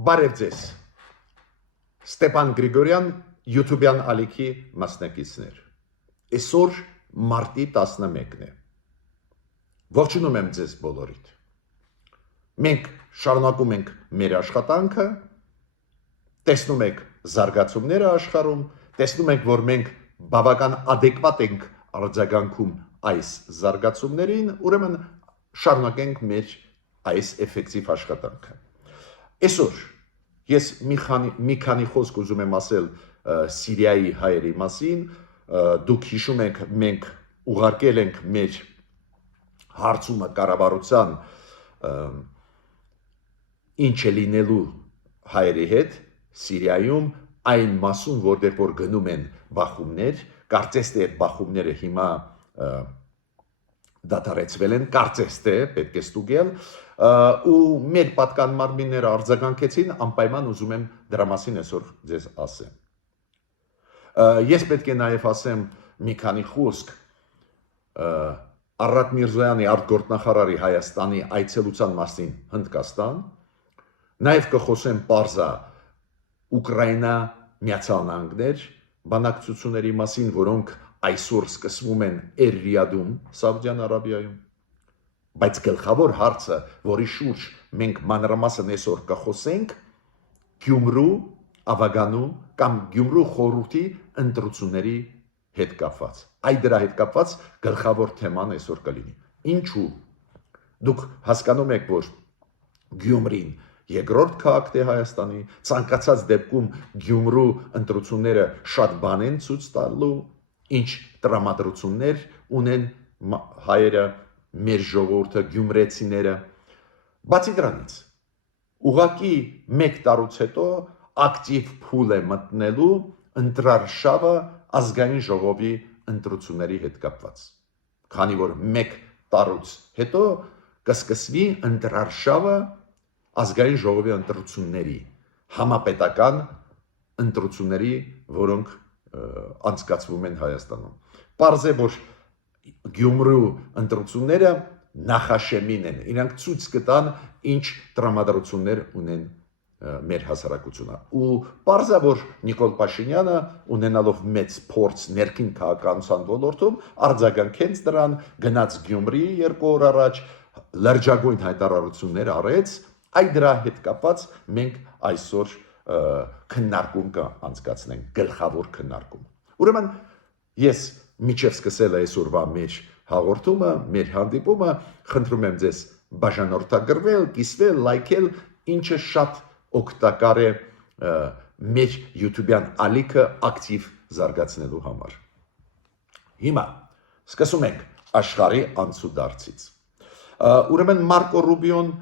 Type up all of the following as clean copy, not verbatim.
Բարև ձեզ, Ստեփան Գրիգորյան, YouTube-յան ալիքի մասնակիցներ, այսօր մարտի 11-ն է, ողջունում եմ ձեզ բոլորիդ, մենք շարունակում ենք մեր աշխատանքը, տեսնում եք զարգացումները աշխարհում, տեսնում եք, որ մենք բավական adekvat ենք արձագանքում այս զարգացումներին, ուրեմն շարունակենք մեր այս էֆեկտիվ աշխատանքը Այսօր ես մի քանի խոսք ուզում եմ ասել Սիրիայի հայերի մասին, դուք հիշում եք, մենք ուղարկել ենք մեր հարցումը կառավարության ինչ է լինելու հայերի հետ Սիրիայում, այն մասում, որտեղ որ գնում են բախումներ, կարծես թե այդ բախումները հիմա դադարեցվել են, կարծես թե պետք է ստուգել ու մեր պատկան մարմինները արձագանքեցին, անպայման ուզում եմ դրա մասին այսօր ձեզ ասեմ։ Ես պետք է նաև ասեմ մի քանի խոսք Առատ Միրզոյանի արտգործնախարարի Հայաստանի այցելության մասին Հնդկաստան, նաև կխոսեմ պարզա Ուկրաինա Միացյալ Նահանգներ բանակցությունների մասին, որոնք այսօր սկսվում են Էր-Ռիադում, Սաուդյան Արաբիայում, բայց գլխավոր հարցը, որի շուրջ մենք մանրամասն այսօր կխոսենք, Գյումրու ավագանու կամ Գյումրու խորհրդի ընտրությունների հետ կապված։ Այդ դրա հետ կապված գլխավոր թեման այսօր կլինի։ Ինչու՞։ Դուք հասկանում եք, որ Գյումրին երկրորդ քաղաքն է Հայաստանի, ցանկացած դեպքում Գյումրու ընտրությունները շատ բան են ցույց տալու, ինչ տրամադրություններ ունեն հայերը, մեր ժողովուրդը, գյումրեցիները, բացի դրանից, ուղղակի մեկ տարուց հետո ակտիվ փուլ է մտնելու ընտրարշավը ազգային ժողովի ընտրությունների հետ կապված, քանի որ մեկ տարուց հետո կսկսվի ընտրարշավը ազգային ժողովի ընտրությունների, համապետական ընտրությունների, որոնք անցկացվում են Հայաստանում։ Պարզ է, որ Գյումրու ընտրությունները նախաշեմին են, իրանք ցույց կտան, ինչ տրամադրություններ ունեն մեր հասարակությունը։ Ու պարզ է, որ Նիկոլ Փաշինյանը ունենալով մեծ փորձ ներքին քաղաքականության ոլորտում արձագանքեց դրան, գնաց Գյումրի 2 օր առաջ, լրջագույն հայտարարություններ արեց, այդ դրա հետ կապված մենք այսօր քննարկում կանցկացնենք, գլխավոր քննարկում։ Ուրեմն ես միջև սկսել այսօրվա մեր հաղորդումը, մեր հանդիպումը, խնդրում եմ ձեզ բաժանորդագրվել, կիսվել, լայքել, ինչը շատ օգտակար է մեր YouTube-յան ալիքը ակտիվ զարգացնելու համար։ Հիմա սկսում ենք աշխարհի անցուդարձից։ Ուրեմն Մարկո Ռուբիոն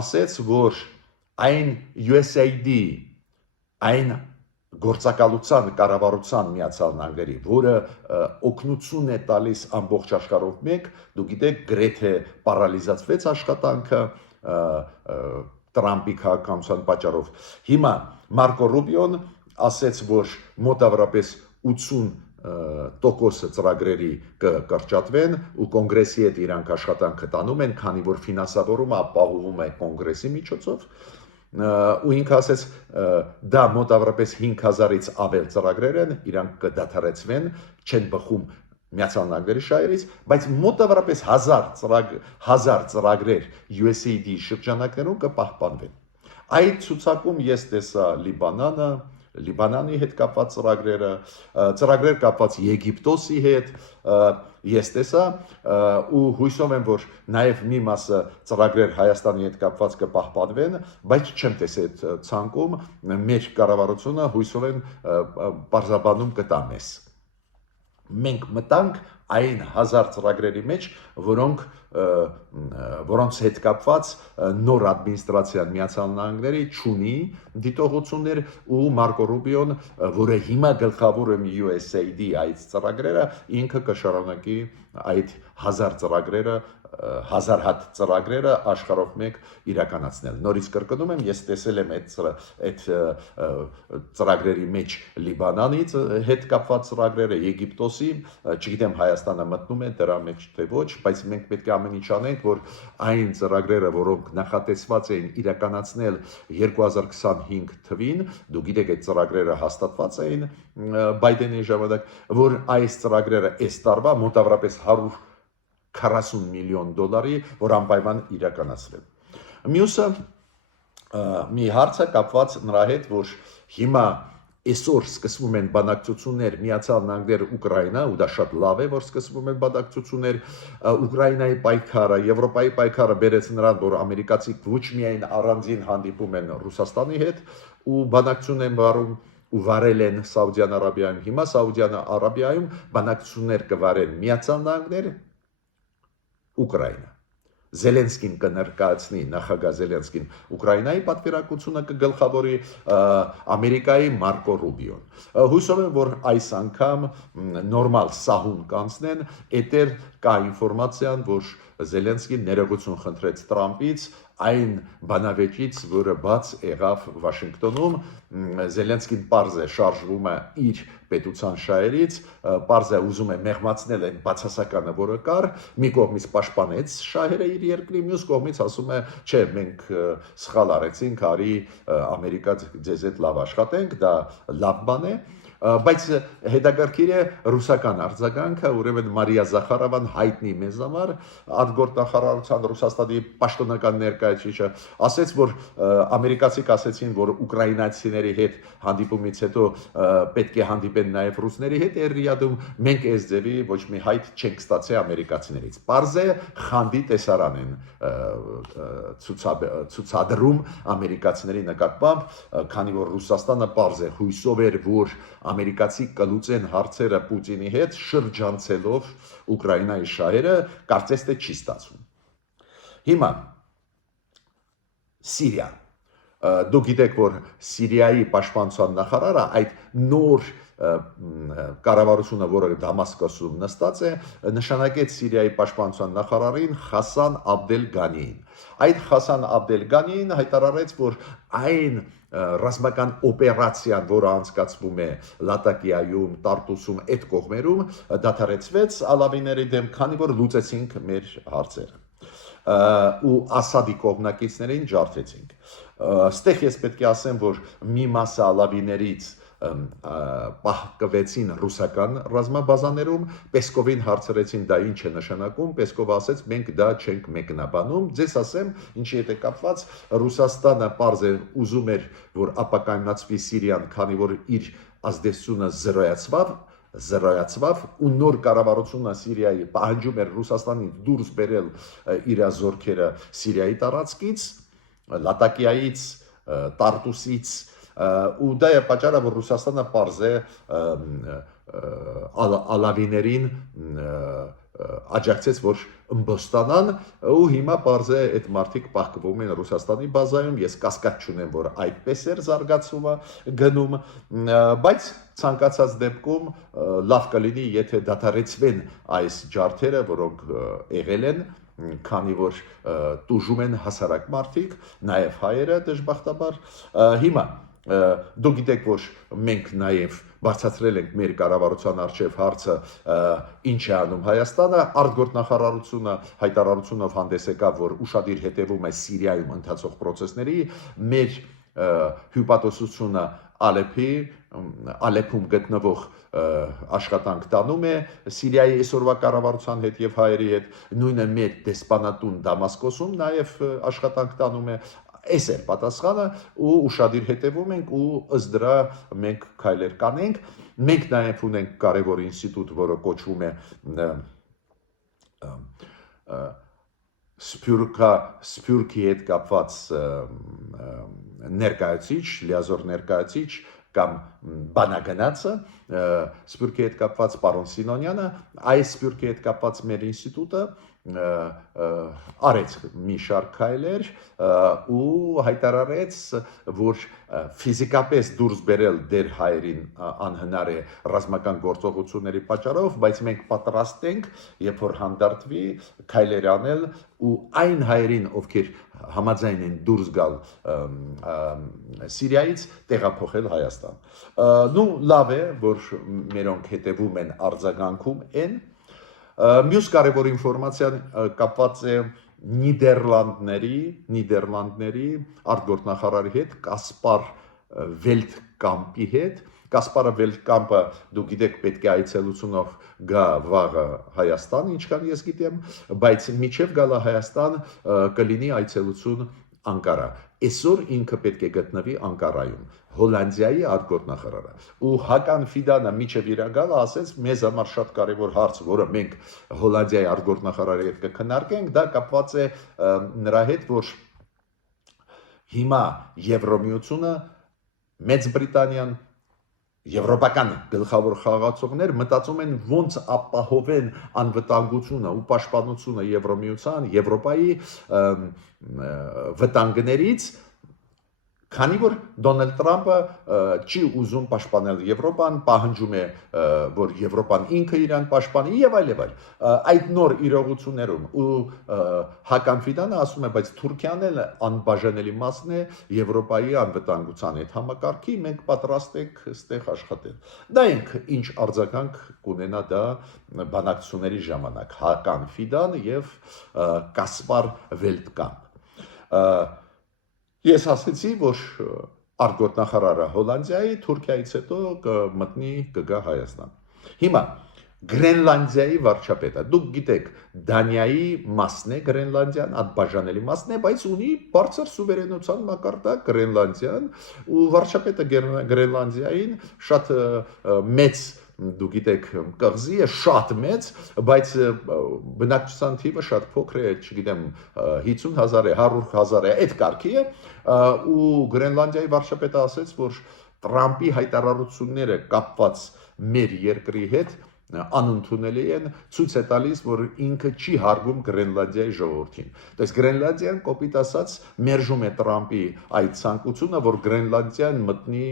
ասեց, որ այն USAID, այն գործակալության կառավարության Միացյալ Նահանգների, որը օգնություն է տալիս ամբողջ աշխարհով մեկ, դուք գիտեք, գրեթե պարալիզացվեց աշխատանքը Տրամպի քաղաքականության պատճառով։ Հիմա Մարկո Ռուբիոն ասեց, որ մոտավորապես 80% ծրագրերի կկրճատվեն ու կոնգրեսի հետ իրանք աշխատանքը տանում են, քանի որ ֆինանսավորումը ապահովում է կոնգրեսի միջոցով, ու ինքը ասեց, դա մոտավորապես 5000-ից ավել ծրագրեր են, իրանք կդադարեցվեն, չեն բխում Միացյալ Նահանգների շահերից, բայց մոտավորապես 1000 ծրագրեր USAID շրջանակներում կպահպանվեն։ Այդ ցուցակում ես տեսա Լիբանանի հետ կապված ծրագրերը, ծրագրեր կապված Եգիպտոսի հետ, ես տեսա ու հույսով եմ, որ նաև մի մասը ծրագրեր Հայաստանի հետ կապված կպահպանվեն, բայց չեմ տեսել ցանկում մեր կառավարությունը հույսով եմ պարզաբանում կտա մեզ։ Մենք մտանք այն 1000 ծրագրերի մեջ, որոնց հետ կապված նոր ադմինիստրացիան Միացյալ Նահանգների չունի դիտողություններ ու Մարկո Ռուբիոն, որը հիմա գլխավորում USAID այդ ծրագրերը, ինքը կշարունակի այդ 1000 ծրագրերը 1000 հատ ծրագրերը աշխարհով մեկ իրականացնել։ Նորից կրկնում եմ, ես տեսել եմ այդ ծրագրերի մեջ Լիբանանի հետ կապված ծրագրերը, Եգիպտոսի, չգիտեմ Հայաստանը մտնում է դրա մեջ թե ոչ, բայց մենք պետք է ամեն ինչ անենք, որ այն ծրագրերը, որոնք նախատեսված էին իրականացնել 2025 թվին, դու գիտեք այդ ծրագրերը հաստատված էին Բայդենի ժամանակ, որ այս ծրագրերը այս տարվա մոտավորապես 140 միլիոն դոլարի, որ անպայման իրականացրել։ Մյուսը մի հարցը կապված նրա հետ, որ հիմա այսօր սկսվում են բանակցություններ Միացյալ Նահանգներ Ուկրաինա, ու դա շատ լավ է, որ սկսվում են բանակցություններ Ուկրաինայի պայքարը, Եվրոպայի պայքարը բերեց նրան, որ ամերիկացիք ոչ միայն առանձին հանդիպում են Ռուսաստանի հետ ու բանակցություն են վարում ու վարել են Սաուդյան Արաբիայում, հիմա Սաուդյան Արաբիայում բանակցություններ կվարեն Միացյալ Նահանգներ Ուկրաինա։ Զելենսկին կներկայացնի նախագահ Զելենսկին Ուկրաինայի պատվիրակությունը կգլխավորի Ամերիկայի Մարկո Ռուբիոն։ Հույսով եմ, որ այս անգամ նորմալ սահուն կանցնեն, էտեր կա ինֆորմացիան, որ Զելենսկին ներողություն խնդրեց Տրամպից այն բանավեճից, որը բաց եղավ Վաշինգտոնում, Զելենսկին պարզ է շարժվում է իր պետության շահերից, պարզ է ուզում է մեղմացնել այն բացասականը, որը կար, մի կողմից պաշտպանեց շահերը իր երկրի, մյուս կողմից ասում է, չէ, մենք սխալ արեցինք, արի Ամերիկա ձեզ հետ լավ աշխատենք, դա լավ բան է, բայց հետաքրքիր է ռուսական արձագանքը, ուրեմն Մարիա Զախարովան հայտնի մեզ համար, արտգործնախարարության Ռուսաստանի պաշտոնական ներկայացուցիչը ասաց, որ ամերիկացիք ասեցին, որ ուկրաինացիների հետ հանդիպումից հետո պետք է հանդիպեն նաև ռուսների հետ, Ռիադում մենք այս ձևի ոչ մի հայտ չենք ստացել ամերիկացիներից։ Պարզ է խանդի տեսարան են ցուցադրում ամերիկացիների նկատմամբ, քանի որ Ռուսաստանը պարզ է հույսով էր, որ ամերիկացի կլուծեն հարցերը Պուտինի հետ շրջանցելով Ուկրաինայի շահերը, կարծես թե չի ստացվում։ Հիմա Սիրիա։ Դուք գիտեք, որ Սիրիայի պաշտպանության նախարարը այդ նոր կառավարությունը, որը Դամասկոսում նստած է, նշանակեց Սիրիայի պաշտպանության նախարարին Խասան Աբդել Գանիին։ Այդ Խասան Աբդել Գանիին հայտարարեց, որ այն ռազմական օպերացիան, որը անցկացվում է Լատակիայում, Տարտուսում, այդ կողմերում, դադարեցվեց ալավիների դեմ, քանի որ լուծեցինք մեր հարցերը ու Ասադի կողմնակիցներին ջարդեցինք։ Ստեղ ես պետք է ասեմ, որ մի մասը ալավիներից պահկվեցին ռուսական ռազմաբազաներում, Պեսկովին հարցրեցին դա ինչ է նշանակում, Պեսկովը ասեց մենք դա չենք մեկնաբանում, ձեզ ասեմ ինչի հետ է կապված, Ռուսաստանը պարզ է ուզում էր, որ ապակայունացվի Սիրիան, քանի որ իր ազդեցությունը զրոյացավ ու նոր կառավարությունը Սիրիայի պահանջում էր Ռուսաստանից դուրս բերել իր զորքերը Սիրիայի տարածքից, Լատակիայից, Տարտուսից ու դա է պատճառը, որ Ռուսաստանը պարզ է ալավիներին աջակցեց, որ ըմբոստանան ու հիմա պարզ է այդ մարդիկ պահկվում են Ռուսաստանի բազայում, ես կասկած չունեմ, որ այդպես էր զարգացումը գնում, բայց ցանկացած դեպքում լավ կլինի, եթե դադարեցվեն այս ջարդերը, որոնք եղել են, քանի որ տուժում են հասարակ մարդիկ, նաև հայերը դժբախտաբար։ Հիմա դուք գիտեք, որ մենք նաև բարձրացրել ենք մեր կառավարության առջև հարցը ինչ է անում Հայաստանը, արտգործնախարարությունը հայտարարությունով հանդես եկավ, որ ուշադիր հետևում է Սիրիայում ընթացող process-ների, մեր հյուպատոսությունը Ալեփում գտնվող աշխատանք տանում է Սիրիայի այսօրվա կառավարության հետ եւ հայերի հետ, նույնը մեր դեսպանատուն Դամասկոսում նաև աշխատանք տանում է, այս է պատասխանը ու ուշադիր հետևում ենք ու ըստ դրա մենք քայլեր կանենք, մենք նաև ունենք կարևոր ինստիտուտ, որը կոչվում է Սփյուռքի հետ կապված ներկայացիչ, լիազոր ներկայացիչ կամ բանագնացը, Սփյուռքի հետ կապված պարոն Սինոնյանը, այս Սփյուռքի հետ կապված մեր ինստիտուտը արեց մի շարք քայլեր ու հայտարարեց, որ ֆիզիկապես դուրս բերել դեր հայերին անհնար է ռազմական գործողությունների պատճառով, բայց մենք պատրաստ ենք, երբ որ հանդարտվի քայլեր անել ու այն հայերին, ովքեր համաձայն են դուրս գալ Սիրիայից, տեղափոխել Հայաստան։ Նու լավ է, որ մերոնք հետևում են արձագանքում են, Մյուս կարևոր ինֆորմացիան կապված է Նիդերլանդների արտգործնախարարի հետ Կասպար Վելտկամպի հետ Կասպարը Վելտկամպը դուք գիտեք պետք է այցելությունով գա վաղը Հայաստան ինչքան ես գիտեմ բայց միջև գալա Հայաստան կլինի այցելություն Անկարա այսօր ինքը պետք է գտնվի Անկարայում Հոլանդիայի արտգործնախարարը ու Հական Ֆիդանը միջև իր գալը ասեց մեզ համար շատ կարևոր հարց որը մենք Հոլանդիայի արտգործնախարարի հետ կքննարկենք դա կապված է նրա հետ որ հիմա Եվրոմիությունը Մեծ Բրիտանիան Եվրոպական գլխավոր խաղացողներ մտածում են ոնց ապահովեն անվտանգությունը ու պաշտպանությունը Եվրոմիության Եվրոպայի վտանգներից քանի որ Դոնալդ Տրամպը չի ուզում պաշտպանել Եվրոպան, պահանջում է որ Եվրոպան ինքը իրան պաշտպանի եւ այլ այդ նոր իրողություններում ու Հական Ֆիդանը ասում է բայց Թուրքիան էլ անբաժանելի մասն է Եվրոպայի անվտանգության հետ համակարգի մենք պատրաստ ենք այստեղ աշխատել դա ինչ արձագանք կունենա դա բանակցությունների ժամանակ Հական Ֆիդան եւ Կասպար Վելտկամպ Ես ասեցի, որ արտգործնախարարը Հոլանդիայի, Թուրքիայից հետո կմտնի կգա Հայաստան։ Հիմա Գրենլանդիայի վարչապետը, դուք գիտեք, Դանիայի մասն է Գրենլանդիան, անբաժանելի մասն է, բայց ունի բարձր սուվերենության մակարդակ Գրենլանդիան ու վարչապետը Գրենլանդիային շատ մեծ դուք գիտեք կղզի է շատ մեծ, բայց բնակչության թիվը շատ փոքր է, չգիտեմ 50,000 է, 100,000 է, այդ կարգի է, ու Գրենլանդիայի վարչապետը ասեց, որ Տրամպի հայտարարությունները կապված մեր երկրի հետ անընդունելի են, ցույց է տալիս, որ ինքը չի հարգում Գրենլանդիայի ժողովրդին։ Դες Գրենլանդիան կոպիտ ասած մերժում է Տրամպի այդ ցանկությունը, որ Գրենլանդիան մտնի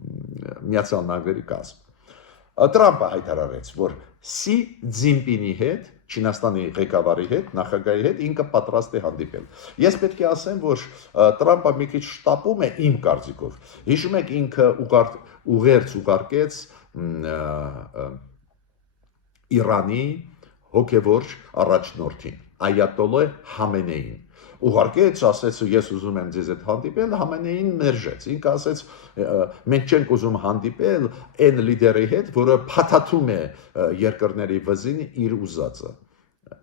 Միացյալ Նահանգների կազմ։ Տրամպը հայտարարեց, որ Սի Ցզինպինի հետ, Չինաստանի ղեկավարի հետ, նախագահի հետ ինքը պատրաստ է հանդիպել։ Ես պետք է ասեմ, որ Տրամպը մի քիչ շտապում է իմ կարծիքով։ Հիշում եք ինքը ուղերձ ուղարկեց Իրանի հոգևոր առաջնորդին, Այաթոլլահ Խամենեին։ Ուղարկեց, ասեց ես ուզում եմ ձեզ հետ հանդիպել, Խամենեին մերժեց։ Ինքը ասեց մենք չենք ուզում հանդիպել այն լիդերի հետ, որը փաթաթում է երկրների վզին իր ուզածը։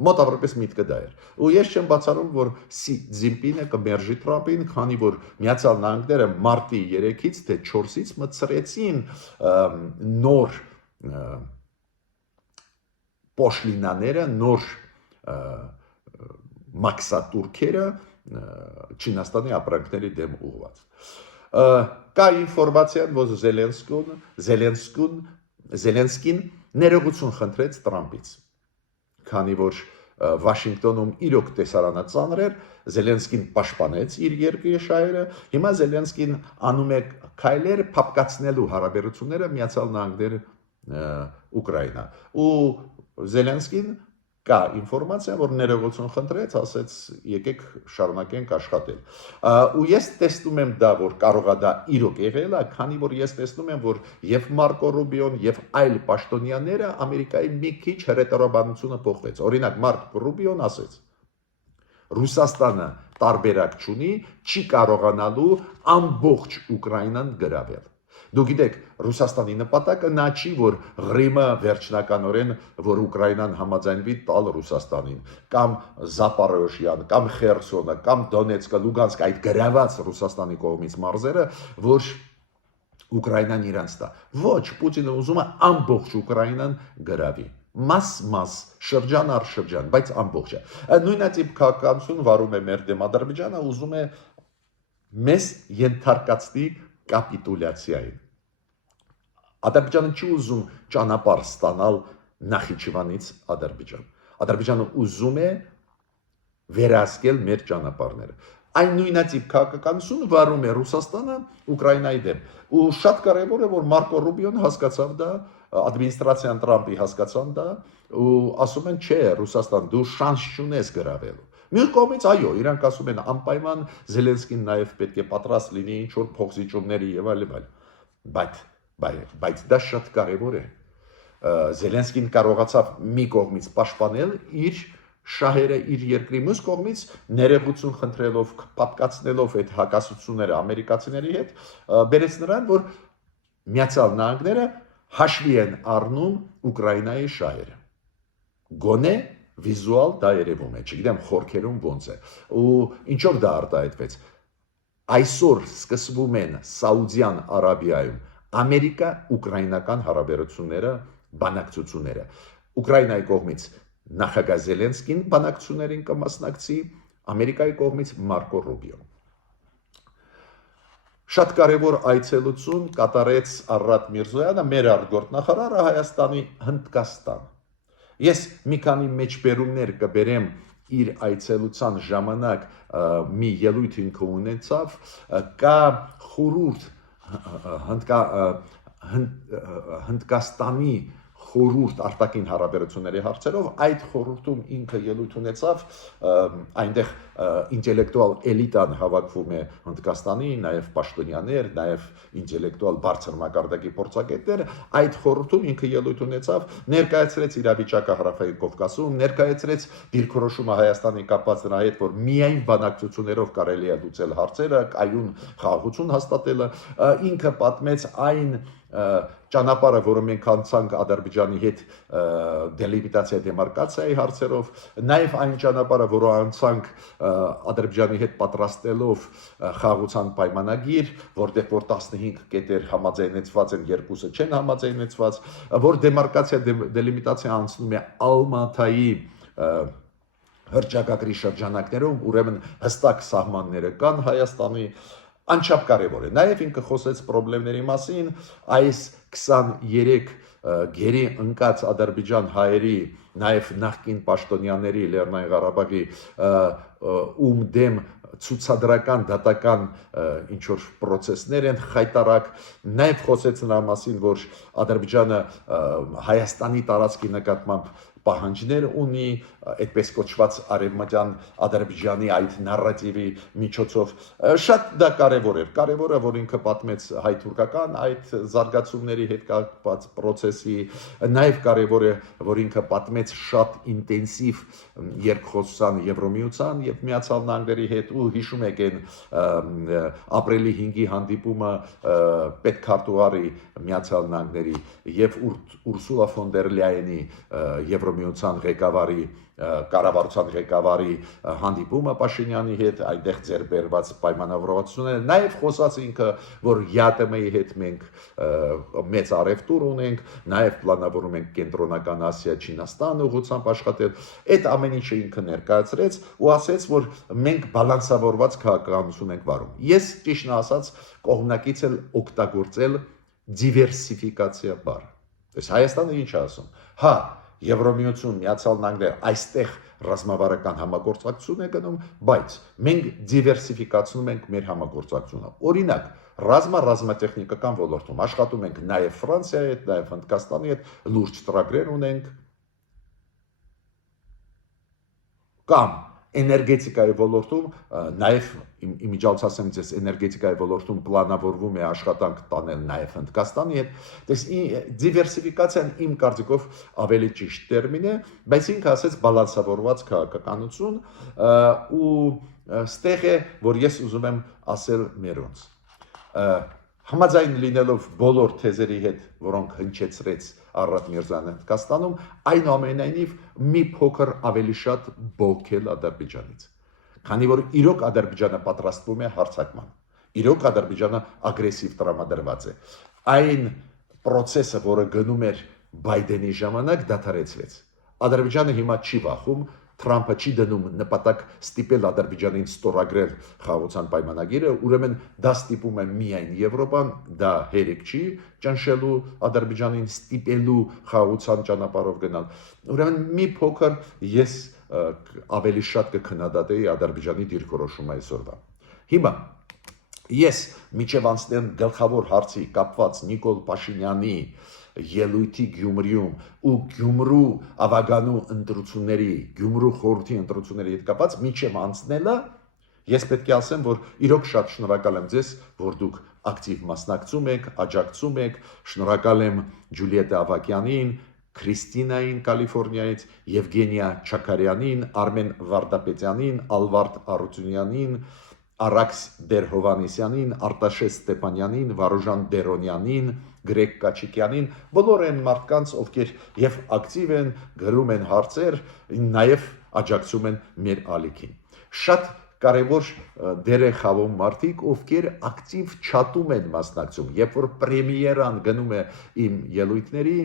Մոտավորապես միտքը դա էր։ Ու ես չեմ բացառում, որ Սի Ցզինպինը կմերժի Տրամպին, քանի որ Միացյալ Նահանգները մարտի 3-ից թե 4-ից մտցրեցին նոր պոշլինաները, նոր մաքսատուրքերը Չինաստանի ապրանքների դեմ ուղղված։ Կա ինֆորմացիա, որ Զելենսկին ներողություն խնդրեց Տրամպից, քանի որ Վաշինգտոնում իրոք տեսարանը ծանր էր, Զելենսկին պաշտպանեց իր երկրի շահերը, հիմա Զելենսկին անում է քայլեր փապկացնելու հարաբերությունները Միացյալ Նահանգներ Ուկրաինա։ Ու Զելենսկին կա ինֆորմացիա, որ ներողություն խնդրեց, ասեց եկեք շարունակենք աշխատել։ Ու ես տեսնում եմ դա, որ կարող է դա իրոք եղել, քանի որ ես տեսնում եմ, որ եւ Մարկո Ռուբիոն եւ այլ պաշտոնյաները Ամերիկայի մի քիչ հրետորաբանությունը փոխվեց։ Օրինակ Մարկո Ռուբիոն ասեց. Ռուսաստանը տարբերակ չունի, չի կարողանալու ամբողջ Ուկրաինան գրավել։ Դուք գիտեք, Ռուսաստանի նպատակը նա չի, որ Ղրիմը վերջնականորեն, որ Ուկրաինան համաձայնվի տալ Ռուսաստանին, կամ Զապարոժյան, կամ Խերսոնը, կամ Դոնեցկը, Լուգանսկը, այդ գրաված Ռուսաստանի կողմից մարզերը, որ Ուկրաինան իրանց տա։ Ոչ, Պուտինը ուզում է ամբողջ Ուկրաինան գրավի։ Մաս, շրջան առ շրջան, բայց ամբողջը։ Նույնատիպ քաղաքականություն վարում է մեր դեմ Ադրբեջանը, ուզում է մեզ ենթարկացնի կապիտուլյացիային։ Ադրբեջանը չի ուզում ճանապարհ ստանալ Նախիջևանից Ադրբեջան։ Ադրբեջանը ուզում է վերահսկել մեր ճանապարհները։ Այն նույնատիպ քաղաքականություն վարում է Ռուսաստանը Ուկրաինայի դեմ։ Ու շատ կարևոր է, որ Մարկո Ռուբիոն հասկացավ դա, ադմինիստրացիան Տրամպի հասկացան դա, ու ասում են, չէ, Ռուսաստան, դու շանս չունես գրավելու։ Մյուս կողմից այո, իրանք ասում են անպայման Զելենսկին նաև պետք է պատրաստ լինի ինչ-որ փոխզիջումների եւ այլ, բայց դա շատ կարևոր է, Զելենսկին կարողացավ մի կողմից պաշտպանել իր շահերը իր երկրի մյուս կողմից ներողություն խնդրելով, պատկացնելով այդ հակասությունները ամերիկացիների հետ, բերեց նրան, որ Միացյալ Նահանգները հաշվի են առնում Ուկրաինայի շահերը։ Գոնե վիզուալ դա երևում է, չգիտեմ խորքերում ոնց է։ Ու ինչով դա արտահայտվեց։ Այսօր սկսվում են Սաուդյան Արաբիայում Ամերիկա-ուկրաինական հարաբերությունները, բանակցությունները։ Ուկրաինայի կողմից նախագահ Զելենսկին բանակցություններին կմասնակցի, Ամերիկայի կողմից Մարկո Ռուբիոն։ Շատ կարևոր այցելություն կատարեց Արարատ Միրզոյանը, մեր արտգործնախարարը Հայաստանի Հնդկաստան։ Ես մի քանի մեջբերումներ կբերեմ իր այցելության ժամանակ մի ելույթ ինքը ունեցավ, կա խորհուրդ Հնդկաստանի խորհուրդ արտաքին հարաբերությունների հարցերով, այդ խորհրդում ինքը ելույթ ունեցավ, այնտեղ ինտելեկտուալ էլիտան հավաքվում է Հնդկաստանի, նաև պաշտոնյաներ, նաև ինտելեկտուալ բարձր մակարդակի փորձագետներ, այդ խորհրդում ինքը ելույթ ունեցավ, ներկայացրեց իրավիճակը Հարավային Կովկասում, ներկայացրեց դիրքորոշումը Հայաստանի կապված նրա հետ, որ միայն բանակցություններով կարելի է լուծել հարցերը, կայուն խաղաղություն հաստատելը, ինքը պատմեց այն ճանապարհը, որը մենք անցանք Ադրբեջանի հետ դելիմիտացիա դեմարկացիայի հարցերով, նաև այն ճանապարհը, որը անցանք Ադրբեջանի հետ պատրաստելով խաղաղության պայմանագիր, որտեղ որ 15 կետեր համաձայնեցված են, երկուսը չեն համաձայնեցված, որ դեմարկացիա դելիմիտացիա անցնում է Ալմատայի հռչակագրի շրջանակներում, ուրեմն հստակ սահմանները կան Հայաստանի, անչափ կարևոր է։ Նաև ինքը խոսեց խնդիրների մասին, այս 23 գերի ընկած Ադրբեջան հայերի, նաև նախկին պաշտոնյաների Լեռնային Ղարաբաղի ում դեմ ցուցադրական դատական ինչ որ process-ներ են խայտարակ, նաև խոսեց նրա մասին, որ Ադրբեջանը Հայաստանի տարածքի նկատմամբ պահանջներ ունի, այդպես կոչված արևմտյան Ադրբեջանի այդ նարատիվի միջոցով, շատ դա կարևոր էր, որ ինքը պատմեց հայ-թուրքական այդ զարգացումների հետ կապված process-ի, նաև կարևոր է, որ ինքը պատմեց շատ ինտենսիվ երկխոսության Եվրոմիության եւ Միացյալ Նահանգների հետ, ու հիշում եք այն ապրիլի 5-ի հանդիպումը պետքարտուղարի Միացյալ Նահանգների եւ Ուրսուլա ֆոն դեր Լյայենի Եվրոմիության ղեկավարի կառավարության ղեկավարի հանդիպումը Փաշինյանի հետ, այնտեղ ձեռբերված պայմանավորվածությունները, նաև խոսած ինքը, որ ԵԱՏՄ-ի հետ մենք մեծ առևտուր ունենք, նաև պլանավորում ենք Կենտրոնական Ասիա, Չինաստան ուղղությամբ աշխատել, այդ ամեն ինչը ինքը ներկայացրեց ու ասեց, որ մենք բալանսավորված քաղաքականություն ենք վարում։ Ես ճիշտն ասած կողմնակից էլ օգտագործել դիվերսիֆիկացիա բառը։ Այս Հայաստանը ինչ է ասում։ Հա, Եվրոմիություն, Միացյալ Նահանգներ այստեղ ռազմավարական համագործակցություն է գնում, բայց մենք դիվերսիֆիկացնում ենք մեր համագործակցությունը։ Օրինակ, ռազմատեխնիկական ոլորտում աշխատում ենք նաև Ֆրանսիայի հետ, նաև Հնդկաստանի հետ, լուրջ ծրագրեր ունենք, կամ էներգետիկայի ոլորտում, նաև իմիջիալից ասեմ ձեզ, էներգետիկայի ոլորտում պլանավորվում է աշխատանք տանել նաև Հնդկաստանի հետ, դիվերսիֆիկացիան իմ կարծիքով ավելի ճիշտ տերմին է, բայց ինքը ասեց բալանսավորված քաղաքականություն ու ստեղ է, որ ես ուզում եմ ասել մերոնց։ Համաձայն լինելով բոլոր թեզերի հետ, որոնք հնչեցրեց Արարատ Միրզոյանը Հնդկաստանում, այնուամենայնիվ մի փոքր ավելի շատ բողոքել Ադրբեջանից։ Քանի որ իրոք Ադրբեջանը պատրաստվում է հարձակման, իրոք Ադրբեջանը ագրեսիվ տրամադրված է։ Այն process-ը, որը գնում էր Բայդենի ժամանակ, դադարեցվեց։ Ադրբեջանը հիմա չի վախում, Թրամփը չի դնում նպատակ ստիպել Ադրբեջանին ստորագրել խաղաղության պայմանագիրը, ուրեմն դա ստիպում է միայն Եվրոպան, դա հերիք չի ճնշելու Ադրբեջանին ստիպելու խաղաղության ճանապարհով գնալ։ Ուրեմն մի փոքր ես ավելի շատ կքննադատեի Ադրբեջանի դիրքորոշումը այսօրվա։ Հիմա ես միջև անցնեմ գլխավոր հարցի կապված Նիկոլ Փաշինյանի ելույթի Գյումրիում ու Գյումրու ավագանու ընտրությունների, Գյումրու խորհրդի ընտրությունների հետ կապված միջև անցնելը, Ես պետք է ասեմ, որ իրոք շատ շնորհակալ եմ ձեզ, որ դուք ակտիվ մասնակցում եք, աջակցում եք, շնորհակալ եմ Ջուլիետա Ավակյանին, Քրիստինային Կալիֆոռնիայից, Եվգենիա Չակարյանին, Արմեն Վարդապետյանին, Ալվարդ Արությունյանին, Արաքս Դերհովանեսյանին, Արտաշես Ստեփանյանին, Վարուժան Դերոնյանին, Գրեգ Կաչիկյանին, բոլոր այն մարդկանց, ովքեր եւ ակտիվ են, գրում են հարցեր, նաեւ աջակցում են մեր ալիքին։ Շատ կարևոր դեր է խաղում մարդիկ, ովքեր ակտիվ չաթում են մասնակցում, երբ որ պրեմիերան գնում է իմ ելույթների,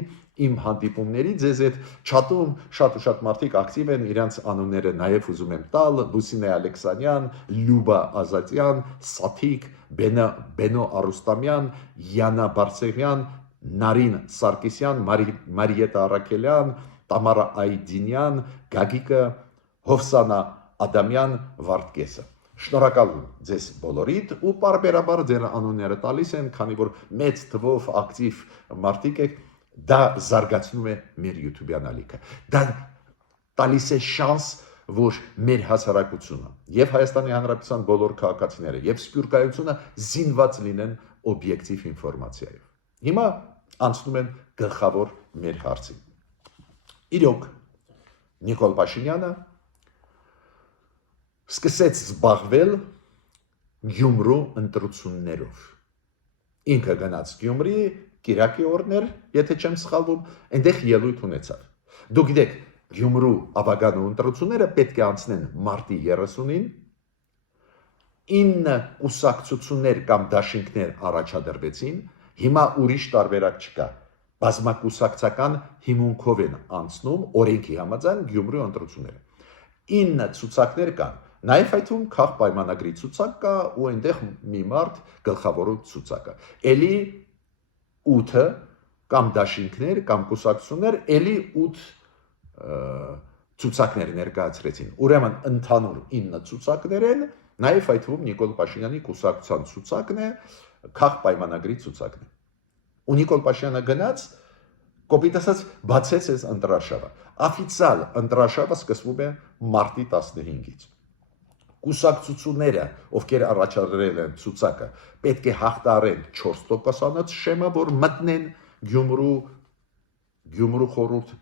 իմ հանդիպումների, ձեզ այդ չաթում շատ ու շատ մարդիկ ակտիվ են, իրանց անունները նաև ուզում եմ տալ, Լուսինե Ալեքսանյան, Լյուբա Ազատյան, Սաթիկ, Բենո Արուստամյան, Յանա Բարսեղյան, Նարին Սարգսյան, Մարիետա Արաքելյան, Տամարա Այդինյան, Գագիկը, Հովսանա Ադամյան, Վարդկեսը։ Շնորհակալ եմ ձեզ բոլորիդ ու բարբերաբար ձեր անունները տալիս են, քանի որ մեծ թվով ակտիվ մարդիկ եք, դա զարգացնում է մեր YouTube-յան ալիքը։ Դա տալիս է շանս, որ մեր հասարակությունը եւ Հայաստանի Հանրապետության բոլոր քաղաքացիները եւ սփյուռքայությունը զինված լինեն օբյեկտիվ ինֆորմացիայով։ Հիմա անցնում են գլխավոր մեր հարցին։ Իրոք Նիկոլ Փաշինյանը սկսեց զբաղվել Գյումրու ընտրություններով։ Ինքը գնաց Գյումրի, Կիրակի օրներ, եթե չեմ սխալվում, այնտեղ ելույթ ունեցավ։ Դուք գիտեք, Գյումրու ապագանու ընտրությունները պետք է անցնեն մարտի 30-ին, 9 կուսակցություններ կամ դաշինքներ առաջադրվեցին, հիմա ուրիշ տարբերակ չկա։ Բազմակուսակցական հիմունքով են անցնում օրենքի համաձայն Գյումրու ընտրությունները։ 9 ցուցակներ կան, նաև այդում քաղ պայմանագրի ցուցակ կա ու այնտեղ մի մարդ գլխավորում ցուցակը։ Էլի 8 կամ դաշինքներ կամ կուսակցություններ էլի 8 ցուցակներ ներկայացրեցին։ Ուրեմն ընդհանուր 9 ցուցակներ են, նաև այդում Նիկոլ Փաշինյանի կուսակցության ցուցակն է, քաղ պայմանագրի ցուցակն է։ Ու Նիկոլ Փաշինյանը գնաց, կոպիտ ասած, բացեց այս ընտրաշավը։ Օֆիցիալ ընտրաշավը սկսվում է մարտի 15-ից։ Կուսակցությունները, ովքեր առաջադրել են ցուցակը, պետք է հաղթարեն 4%-անոց շեմը, որ մտնեն Գյումրու խորհուրդ։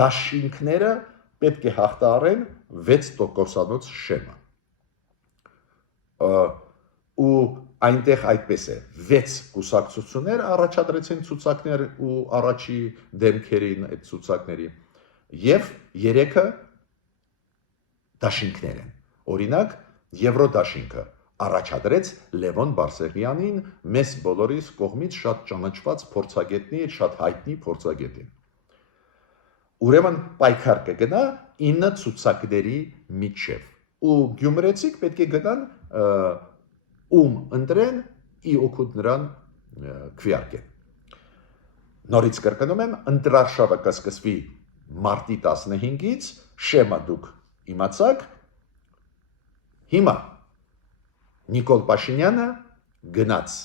Դաշինքները պետք է հաղթարեն 6%-անոց շեմը։ Ու այնտեղ այդպես է, 6 կուսակցություններ առաջադրեցին ցուցակներ ու առաջի դեմքերին այդ ցուցակների եւ 3-ը դաշինքներ են։ Օրինակ, Եվրոդաշինքը առաջադրեց Լևոն Բարսեղյանին, մեզ բոլորիս կողմից շատ ճանաչված փորձագետի, շատ հայտնի փորձագետի։ Ուրեմն պայքար կգնա 9 ցուցակների միջև։ Ու գյումրեցիք պետք է գնան ընտրեն ի օգուտ նրան քվեարկեն։ Նորից կրկնում եմ, ընտրարշավը կսկսվի մարտի 15-ից, շեմը դուք իմացաք։ Հիմա Նիկոլ Փաշինյանը գնաց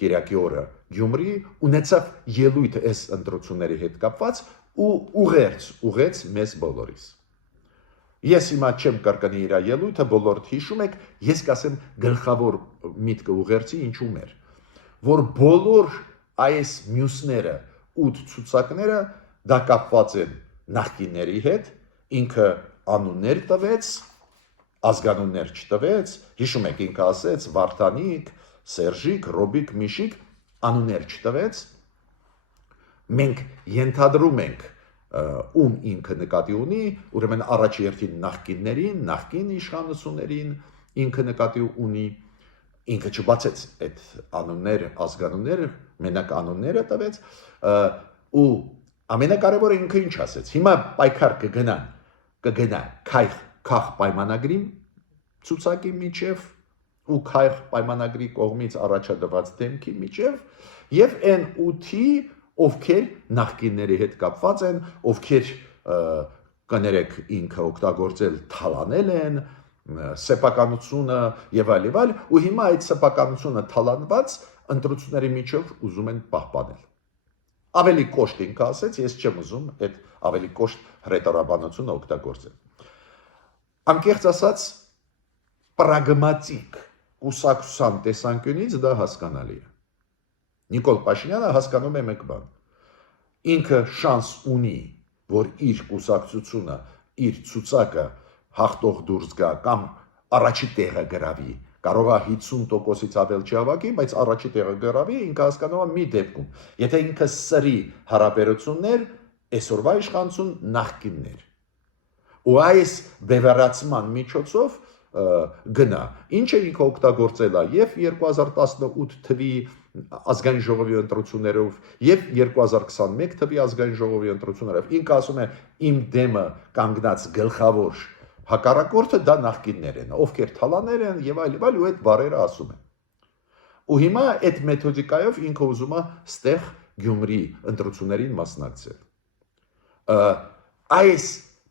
Կիրակի օրը Գյումրի, ունեցավ ելույթ այս ընտրությունների հետ կապված ու ուղեց մեզ բոլորիս։ Ես հիմա չեմ կրկնի իր ելույթը, բոլորդ հիշում եք, ես կասեմ գլխավոր միտքը ուղերձի ինչու մեր, որ բոլոր այս մյուսները 8 ցուցակները դա կապված են նախկինների հետ, ինքը անուններ տվեց, ազգանուններ չտվեց, հիշում եք ինքը ասեց Վարդանիկ, Սերժիկ, Ռոբիկ, Միշիկ, անուններ չտվեց, մենք ենթադրում ենք ում ինքը նկատի ունի, ուրեմն առաջի հերթին նախկիններին, նախկին իշխանություններին ինքը նկատի ունի, ինքը չբացեց այդ անուններ, ազգանունները, մենակ անունները տվեց, ու ամենակարևորը ինքը ինչ ասեց, հիմա պայքար կգնա քաղ պայմանագրի ցուցակի միջև ու քաղ պայմանագրի կողմից առաջադրված դեմքի միջև եւ այն 8-ի ովքեր նախկինների հետ կապված են, ովքեր կներեք ինքը օգտագործել թալանել են, սեփականությունը եւ այլ, ու հիմա այդ սեփականությունը թալանված ընտրությունների միջով ուզում են պահպանել։ Ավելի կոշտ ինքը ասեց, ես չեմ ուզում այդ ավելի կոշտ հռետորաբանությունը օգտագործել։ Անկեղծ ասած, պրագմատիկ կուսակցության տեսանկյունից դա հասկանալի է։ Նիկոլ Փաշինյանը հասկանում է մեկ բան. ինքը շանս ունի, որ իր կուսակցությունը, իր ցուցակը հաղթող դուրս գա կամ առաջի տեղը գրավի։ Կարող է 50%-ից ավել չհավաքի, բայց առաջի տեղը գրավի, ինքը հասկանում է մի դեպքում, եթե ինքը սրի հարաբերություններ, այսօրվա իշխանություն նախկիններ։ Ու այս բևեռացման միջոցով գնա, ինչը ինքը օգտագործել է եւ 2018 թվի ազգային ժողովի ընտրություններով եւ 2021 թվի ազգային ժողովի ընտրություններով ինքը ասում է իմ դեմը կանգնած գլխավոր հակառակորդը դա նախկիններ են, ովքեր թալաներ են եւ այլ ու այդ բարերը ասում են։ Ու հիմա այդ մեթոդիկայով ինքը ուզում է ստեղ Գյումրի ընտրություններին մասնակցել։ Այս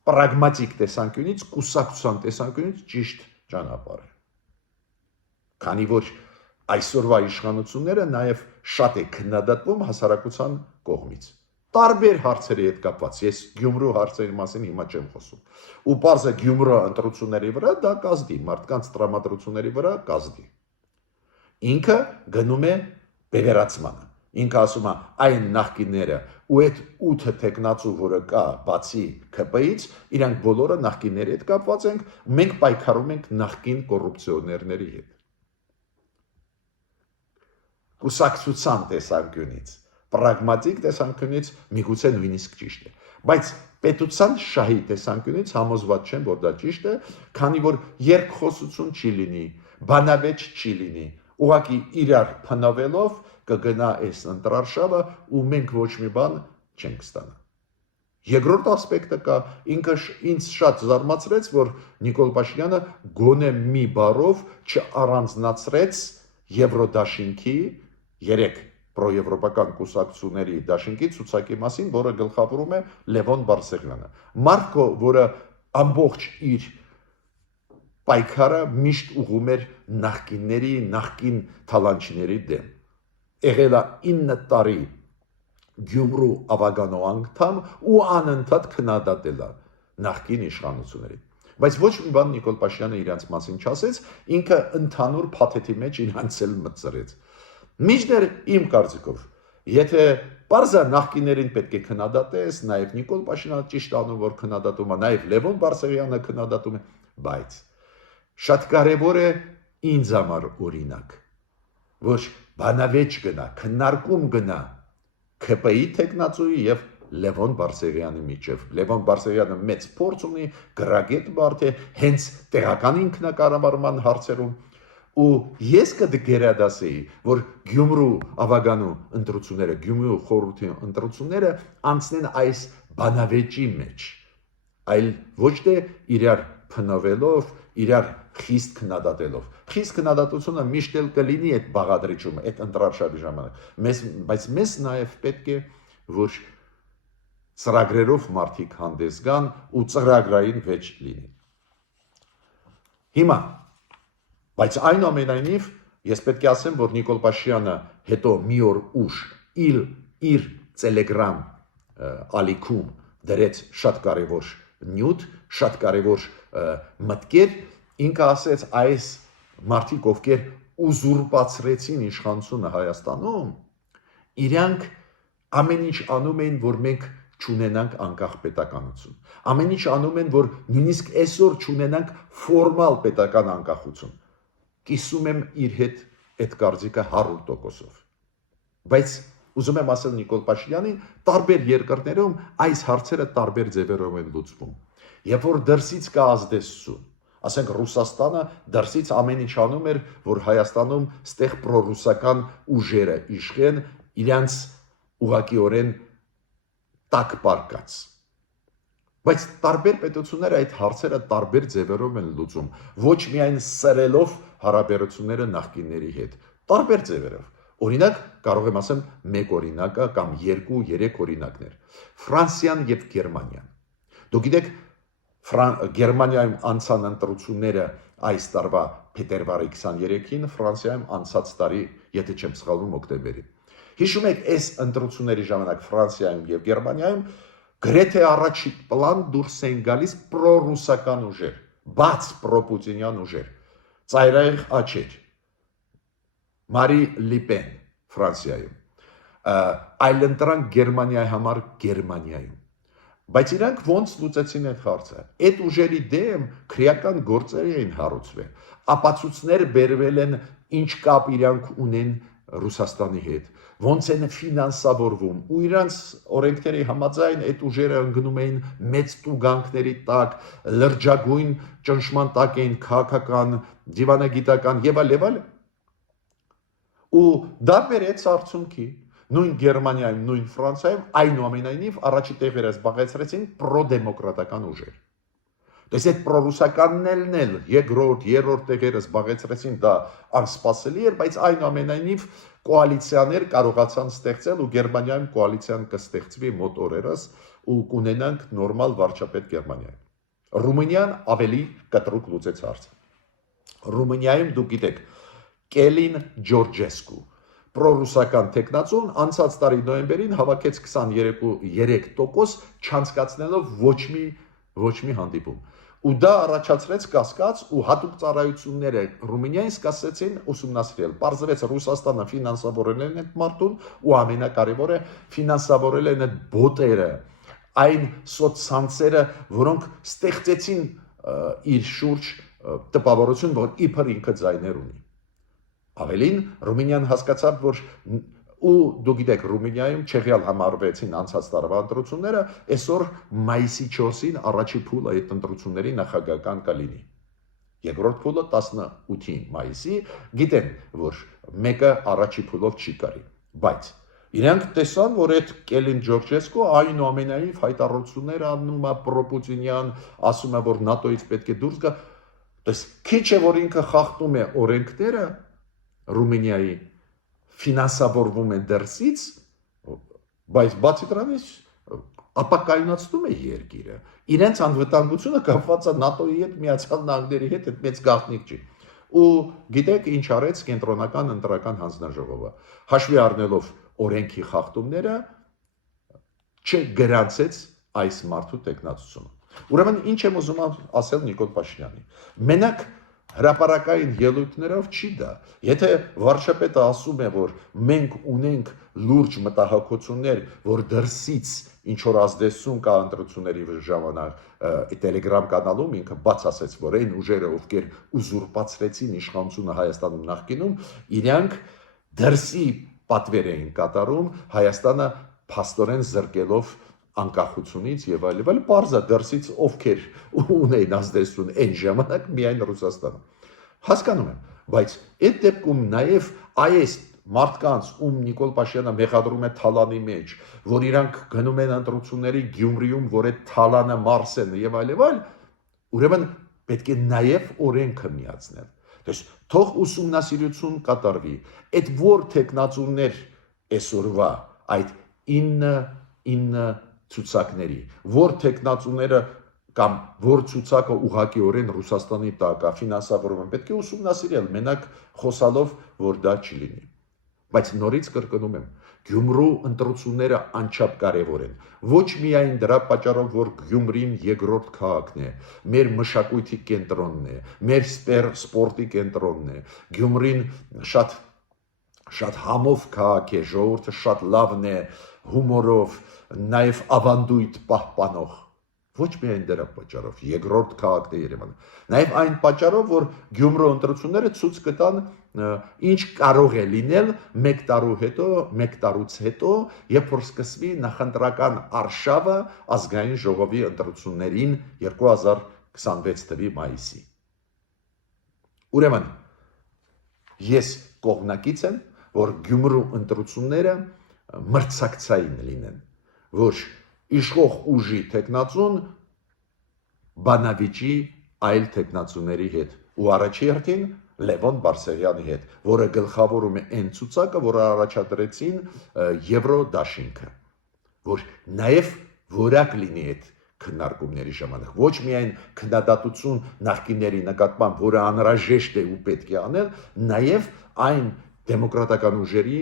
պրագմատիկ տեսանկյունից, կուսակցության տեսանկյունից ճիշտ ճանապարհ է։ Քանի որ այսօրվա իշխանությունները նաև շատ է քննադատվում հասարակության կողմից։ Տարբեր հարցերի հետ կապված, ես Գյումրու հարցերի մասին հիմա չեմ խոսում։ Ու պարզը Գյումրու ընտրությունների վրա դա կազդի, մարդկանց տրամադրությունների վրա կազդի։ Ինքը գնում է բևեռացմանը։ Ինքը ասում է այն նախկինները ու այդ 8 տեխնացու, որը կա բացի ԿՊ-ից, իրանք բոլորը նախկինների հետ կապված են, մենք պայքարում ենք նախկին կոռուպցիոներների հետ։ Կուսակցության տեսանկյունից, պրագմատիկ տեսանկյունից միգուցե նույնիսկ ճիշտ է, բայց պետության շահի տեսանկյունից համոզված չեմ, որ դա ճիշտ է, քանի որ երկխոսություն չի լինի, բանավեճ չի լինի, ուղղակի իրար փնովելով կգնա այս ընտրարշավը ու մենք ոչ մի բան չենք ստանա։ Երկրորդ ասպեկտը կա, ինքը ինձ շատ զարմացրեց, որ Նիկոլ Փաշինյանը գոնե մի բառով չառանձնացրեց Եվրոդաշինքի 3 պրոեվրոպական կուսակցությունների դաշինքի ցուցակի մասին, որը գլխավորում է Լևոն Բարսեղյանը։ Մարկո, որը ամբողջ իր պայքարը միշտ ուղղում էր նախկինների, նախկին թալանչիների դեմ։ Եղել է 9 տարի Գյումրու ավագանո անդամ ու անընդհատ քննադատել է նախկին իշխանություններին։ Բայց ոչ մի բան Նիկոլ Փաշինյանը իրանց մասին չասեց, ինքը ընդհանուր փաթեթի մեջ իրանց էլ մտցրեց։ Միջներ իմ կարծիքով, եթե պարզա նախկիներին պետք է քննադատես, նաև Նիկոլ Փաշինյանը ճիշտ անում, որ քննադատում է, նաև Լևոն Բարսեղյանը քննադատում է, բայց շատ կարևոր է ինձ համար օրինակ, որ բանավեճ գնա, քննարկում գնա ԿՊ-ի տեխնացուի եւ Լևոն Բարսեղյանի միջև։ Լևոն Բարսեղյանը մեծ փորձ ունի, գրագետ մարդ է, հենց տեղական ինքնակառավարման հարցերում ու ես կգերադասեի, որ Գյումրու ավագանու ընտրությունները, Գյումրու խորհրդի ընտրությունները անցնեն այս բանավեճի մեջ, այլ ոչ թե իրար փնովելով, իրար խիստ քննադատելով։ Խիստ քննադատությունը միշտ էլ կլինի այդ բաղադրիչում, այդ ընտրարշավի ժամանակ։ Բայց մեզ նաև պետք է, որ ծրագրերով մարդիկ հանդես գան ու ծրագրային վեճ լինի։ Հիմա, բայց այնուամենայնիվ ես պետք է ասեմ, որ Նիկոլ Փաշինյանը հետո մի օր ուշ իր Telegram ալիքում դրեց շատ կարևոր նյութ, շատ կարևոր մտքեր, ինքը ասեց այս մարդիկ, ովքեր ուզուրպացրեցին իշխանությունը Հայաստանում, իրանք ամեն ինչ անում էին, որ մենք չունենանք անկախ պետականություն։ Ամեն ինչ անում են, որ նույնիսկ այսօր չունենանք ֆորմալ պետական անկախություն։ Կիսում եմ իր հետ այդ կարծիքը 100%-ով։ Բայց ուզում եմ ասել Նիկոլ Փաշինյանին, տարբեր երկրներում այս հարցերը տարբեր ձևերով են լուծվում։ Երբ որ դրսից կա ազդեցություն, ասենք Ռուսաստանը դրսից ամեն ինչ անում էր, որ Հայաստանում ստեղ պրոռուսական ուժերը իշխեն, իրանց ուղղակիորեն տակ պարկած։ Բայց տարբեր պետությունները այդ հարցերը տարբեր ձևերով են լուծում, ոչ միայն սրելով հարաբերությունները նախկինների հետ, տարբեր ձևերով։ Օրինակ, կարող եմ ասեմ մեկ օրինակը կամ 2-3 օրինակներ։ Ֆրանսիան եւ Գերմանիան։ Դուք գիտեք, Գերմանիայում անցան ընտրությունները այս տարվա փետրվարի 23-ին, Ֆրանսիայում անցած տարի, եթե չեմ սխալվում, օկտեմբերին։ Հիշում եք, այս ընտրությունների ժամանակ Ֆրանսիայում եւ Գերմանիայում գրեթե առաջի պլան դուրս են գալիս պրոռուսական ուժեր, բաց պրոպուտինյան ուժեր։ ծայրահեղ աչեր, Մարի Լիպեն Ֆրանսիայում, այլընտրանք Գերմանիայի համար Գերմանիայում, բայց իրանք ոնց լուծեցին այդ հարցը, այդ ուժերի դեմ քրեական գործեր էին հարուցվել, ապացույցներ բերվել են ինչ կապ իրանք ունեն Ռուսաստանի հետ, ոնց են ֆինանսավորվում, ու իրանց օրենքների համաձայն այդ ուժերը ընկնում էին մեծ տուգանքների տակ, լրջագույն ճնշման տակ էին քաղաքական, դիվանագիտական եւ այլ, ու դա բերեց արդյունքի, նույն Գերմանիայում, նույն Ֆրանսիայում, այնուամենայնիվ առաջի տեղերը զբաղեցրեցին պրոդեմոկրատական ուժեր։ Դες այդ պրոռուսականներն էլ երկրորդ, երրորդ տեղերը զբաղեցրեցին, դա անսպասելի էր, բայց այնուամենայնիվ կոալիցիաներ կարողացան ստեղծել ու Գերմանիայում կոալիցիան կստեղծվի մոտ օրերս ու կունենանք նորմալ վարչապետ Գերմանիայում։ Ռումինիան ավելի կտրուկ լուծեց հարցը։ Ռումինիայում դուք գիտեք, Կելին Ջորջեսկու պրոռուսական տեխնացուն անցած տարի նոյեմբերին հավաքեց 23% չանցկացնելով ոչ մի հանդիպում։ Ու դա առաջացրեց կասկած ու հատուկ ծառայությունները Ռումինիային սկսեցին ուսումնասիրել։ Պարզվեց Ռուսաստանը ֆինանսավորել են այդ մարդուն ու ամենակարևորը ֆինանսավորել են այդ բոտերը, այն սոցցանցերը, որոնք ստեղծեցին իր շուրջ տպավորություն, որ իբր ինքը ձայներ ունի։ Ավելին Ռումինիան հասկացավ, որ ու դու գիտեք Ռումինիայում չեղյալ համարվեցին անցած տարվա ընտրությունները, այսօր մայիսի 4-ին առաջի փուլը այդ ընտրությունների նախագահական կլինի։ Երկրորդ փուլը 18 մայիսի, գիտեն, որ մեկը առաջի փուլով չի կարի, բայց իրանք տեսան, որ այդ Կելին Ջորջեսկու այնուամենայնիվ հայտարարություններ անում է պրոպուտինյան, ասում է, որ ՆԱՏՕ-ից պետք է դուրս գա, դες քիչ է որ ինքը խախտում է օրենքները Ռումինիայի ֆինանսավորվում են դրսից, բայց բացի դրանից ապակայունացնում է երկիրը։ Իրենց անվտանգությունը կապված է ՆԱՏՕ-ի հետ, Միացյալ Նահանգների հետ, այդ մեծ գաղտնիք չի։ Ու գիտեք ինչ արեց կենտրոնական ընտրական հանձնաժողովը։ Հաշվի առնելով օրենքի խախտումները, չգրանցեց այս մարդու տեխնացությունը։ Ուրեմն ինչ եմ ուզում ասել Նիկոլ Փաշինյանի։ Մենակ հրապարակային ելույթներով չի դա։ Եթե վարչապետը ասում է, որ մենք ունենք լուրջ մտահոգություններ, որ դրսից ինչ որ ազդեցություն կա ընտրությունների ժամանակ, Telegram կանալում ինքը բաց ասեց, որ այն ուժերը, ովքեր ուզուրպացրեցին իշխանությունը Հայաստանում նախկինում, իրանք դրսի պատվեր էին կատարում Հայաստանը փաստորեն զրկելով անկախությունից եւ այլ, բարձա դրսից ովքեր ունեին ազդեցություն այն ժամանակ միայն Ռուսաստանը։ Հասկանում եմ, բայց այդ դեպքում նաեւ այս մարդկանց, ում Նիկոլ Փաշինյանը մեղադրում է թալանի մեջ, որ իրանք գնում են ընտրությունների Գյումրիում, որ այդ թալանը մարսեն եւ այլ, ուրեմն պետք է նաեւ օրենքը միացնել։ Դες թող ուսումնասիրություն կատարվի, այդ որ տեխնացուներ այսօրվա այդ 9 ցուցակների, որ տեխնացուները կամ որ ցուցակը ուղղակիորեն Ռուսաստանի տակ է ֆինանսավորում, պետք է ուսումնասիրել, մենակ խոսալով, որ դա չլինի։ Բայց նորից կրկնում եմ, Գյումրու ընտրությունները անչափ կարևոր են։ Ոչ միայն դրա պատճառով, որ Գյումրին երկրորդ քաղաքն է, մեր մշակույթի կենտրոնն է, մեր սպորտի կենտրոնն է։ Գյումրին շատ համով քաղաք է, ժողովուրդը շատ լավն է, հումորով, նաև ավանդույթ պահպանող։ Ոչ միայն դրա պատճառով, երկրորդ քաղաքն է Երևանը։ Նաև այն պատճառով, որ Գյումրու ընտրությունները ցույց կտան ինչ կարող է լինել 1 տարուց հետո, երբ որ սկսվի նախընտրական արշավը ազգային ժողովի ընտրություններին 2026 թվականի մայիսի։ Ուրեմն ես կողմնակից եմ, որ Գյումրու ընտրությունները մրցակցային լինեն, որ իշխող ուժի տեխնացուն բանավիճի այլ տեխնացուների հետ ու առաջի հերթին Լևոն Բարսեղյանի հետ, որը գլխավորում է այն ցուցակը, որը առաջադրեցին Եվրոդաշինքը, որ նաև որակ լինի այդ քննարկումների ժամանակ, ոչ միայն քննադատություն նախկինների նկատմամբ, որը անհրաժեշտ է ու պետք է անել, նաև այն դեմոկրատական ուժերի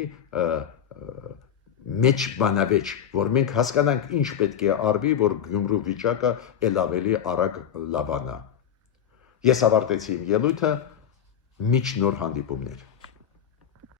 մեջ բանավեճ, որ մենք հասկանանք ինչ պետք է արվի, որ Գյումրու վիճակը ել ավելի արագ լավանա։ Ես ավարտեցի իմ ելույթը, Միջ նոր հանդիպումներ։